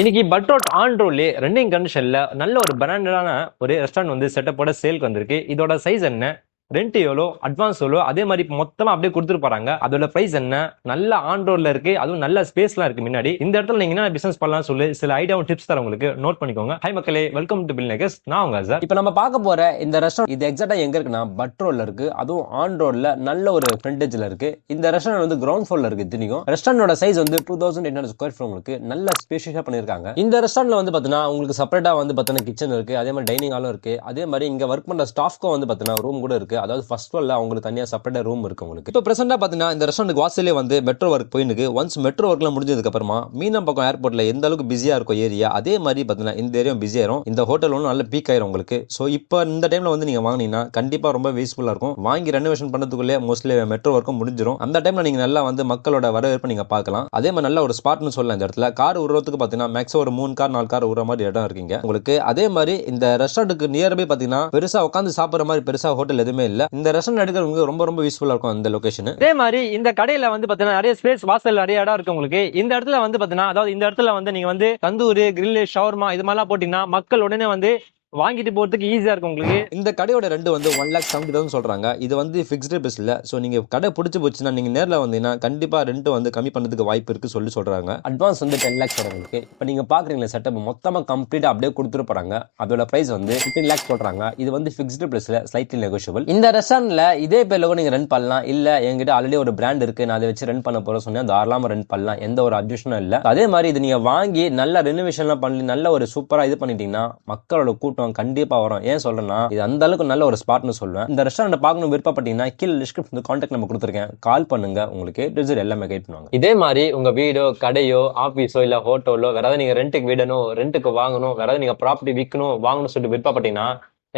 இன்னைக்கு but road on ரோட்லயே running கண்டிஷன்ல நல்ல ஒரு பிராண்டடான ஒரு ரெஸ்டாரண்ட் வந்து செட்டப்போட சேல்க்கு வந்திருக்கு. இதோட சைஸ் என்ன, ரெண்ட் எவ்வளோ, அட்வான்ஸ் எவ்வளோ, அதே மாதிரி இப்போ மொத்தமா அப்படியே கொடுத்துட்டு போறாங்க. அதோட பிரைஸ் என்ன, நல்ல ஆன் ரோட்ல இருக்கு, அதுவும் நல்ல ஸ்பேஸ்லாம் இருக்கு முன்னாடி. இந்த இடத்துல நீங்க என்ன பிசினஸ் பண்ணலாம் சொல்லி சில ஐடியாவும் டிப்ஸ் தர உங்களுக்கு நோட் பண்ணிக்கோங்க. ஹை மக்களே, வெல்கம் டு பில் நெகஸ். நான் உங்க சார். இப்போ நம்ம பார்க்க போற இந்த ரெஸ்டாரண்ட் இது எக்ஸாக்டா எங்க இருக்குன்னா பட் ரோட்ல இருக்கு. அதுவும் ஆன் ரோட்ல நல்ல ஒரு ஃப்ரண்டேஜ்ல இருக்கு. இந்த ரெஸ்டாரண்ட் வந்து கிரவுண்ட் ஃப்ளோர்ல இருக்கு. இத்தனைக்கும் ரெஸ்டாரண்டோட சைஸ் வந்து 2800 ஸ்கொயர் ஃபீட் உங்களுக்கு நல்ல ஸ்பேஷியஸா பண்ணிருக்காங்க. இந்த ரெஸ்டாரண்ட்ல வந்து பாத்தீங்கன்னா உங்களுக்கு செப்பரேட்டா வந்து பாத்தீங்கன்னா கிச்சன் இருக்கு, அதே மாதிரி டைனிங் ஹாலும் இருக்கு. அதே மாதிரி இங்க ஒர்க் பண்ற ஸ்டாஃப்க்கும் வந்து பாத்தீங்கன்னா ரூம் கூட இருக்கு. அதாவது ஃபர்ஸ்ட் ஃப்ளோர்ல அவங்களுக்கு தனியா செப்பரேட்டா ரூம் இருக்கு உங்களுக்கு. இப்போ பிரசென்ட்டா பாத்தீங்கன்னா இந்த ரெஸ்டாரண்ட் வாசல்லே வந்து மெட்ரோ ஒர்க் போயிருக்கு. ஒன்ஸ் மெட்ரோ ஒர்க்லாம் முடிஞ்சதுக்கு அப்புறமா மீனம்பாக்கம் ஏர்போர்ட்ல எந்த அளவுக்கு பிஸியா இருக்கும் ஏரியா, அதே மாதிரி பாத்தீங்கன்னா இந்த ஏரியா பிஸி ஆயிரும். இந்த ஹோட்டல் ஒன்றும் நல்ல பீக் ஆயிரும் உங்களுக்கு. ஸோ இப்போ இந்த டைம்ல வந்து நீங்க வாங்கினீங்கன்னா கண்டிப்பா ரொம்ப வேஸ்ட்ஃபுல்லா இருக்கும். வாங்கி ரெனோவேஷன் பண்ணதுக்குள்ளே மோஸ்ட்லி மெட்ரோ ஒர்க்கும் முடிஞ்சிடும். அந்த டைம்ல நீங்க நல்லா வந்து மக்களோட வரவேற்பு நீங்க பார்க்கலாம். அதே மாதிரி நல்ல ஒரு ஸ்பாட்னு சொல்லலாம். இந்த இடத்துல கார் உருவத்துக்கு பாத்தீங்கன்னா மேக்ஸிமம் ஒரு 3 கார் 4 கார் உருவ மாதிரி இடம் இருக்கீங்க உங்களுக்கு. அதே மாதிரி இந்த ரெஸ்டாரண்ட்டுக்கு நியர்பை பாத்தீங்கன்னா பெருசா உட்காந்து சாப்பிடுற மாதிரி பெருசா ஹோட்டல் எதுவுமே இல்ல. இந்த ரெஸ்டாரண்ட் எடுக்கிறவங்க ரொம்ப ரொம்ப யூஸ்ஃபுல்லா இருக்கும் அந்த லொகேஷன். அதே மாதிரி இந்த கடையில வந்து பாத்தீங்கன்னா நிறைய ஸ்பேஸ், வாசல் நிறைய இடம் இருக்கு உங்களுக்கு. இந்த இடத்துல வந்து பாத்தீங்கன்னா, அதாவது இந்த இடத்துல வந்து நீங்க வந்து தந்தூரி, கிரில், ஷவர்மா இது மாதிரிலாம் போட்டீங்கன்னா மக்கள் உடனே வந்து வாங்கிட்டு போறதுக்கு ஈஸியா இருக்கும் உங்களுக்கு. இந்த கடையோட ரெண்டு வந்து 1,70,000 சொல்றாங்க. இது வந்து ஃபிக்ஸ்டு பிரைஸ் இல்ல. ஸோ நீங்க கடை பிடிச்சி போச்சுன்னா நீங்க நேரில் வந்தீங்கன்னா கண்டிப்பா ரெண்ட் வந்து கம்மி பண்ணதுக்கு வாய்ப்பு இருக்கு சொல்றாங்க. அட்வான்ஸ் வந்து 10 lakhs வரும் உங்களுக்கு. இப்போ நீங்க பாக்குறீங்களா செட்டப் மொத்தமா கம்ப்ளீட்டா அப்படியே கொடுத்துட்டு போறாங்க. அதோட பிரைஸ் வந்து 15 lakhs சொல்றாங்க. இது வந்து ஃபிக்ஸ்டு பிரைஸ்ல ஸ்லைட்லி நெகோஷியபிள். இந்த ரெஸ்டாரண்ட்ல இதே பேர்ல கூட நீங்க ரன் பண்ணலாம். இல்ல என்கிட்ட ஆல்ரெடி ஒரு பிராண்ட் இருக்கு, நான் அதை வச்சு ரன் பண்ண போறேன் சொன்னா தாராளமா ரன் பண்ணலாம். எந்த ஒரு அப்ஜெக்ஷனும் இல்ல. அதே மாதிரி இது நீங்க வாங்கி நல்ல ரெனோவேஷன்லாம் பண்ணி நல்ல ஒரு சூப்பரா இது பண்ணிட்டீங்கன்னா மக்களோட கூட்டம் கண்டிப்பா வரும். ஏன் சொல்றேன்னா இது அந்த அளவுக்கு நல்ல ஒரு ஸ்பாட்னு சொல்லுவேன். இந்த ரெஸ்டாரண்ட் பார்க்கணும் விருப்பப்பட்டீங்கன்னா கீழே டிஸ்கிரிப்ஷன் கான்டாக்ட் நம்பர் கொடுத்துருக்கேன். கால் பண்ணுங்க, உங்களுக்கு டிசைர் எல்லாமே கைட் பண்ணுவாங்க. இதே மாதிரி உங்க வீடோ, கடையோ, ஆபீஸோ இல்ல ஹோட்டலோ வேற ஏதாவது நீங்க ரெண்ட்டுக்கு விடணும், ரெண்ட்டுக்கு வாங்கணும், வேற ஏதாவது நீங்க ப்ராப்பர்ட்டி விற்கணும், வாங்கணும்னு சொல்லிட்டு விருப்பப்பட்டீங்கன்னா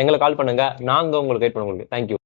எங்களை கால் பண்ணுங்க. நாங்க உங்களுக்கு கைட் பண்ணுவோம். தேங்க்யூ.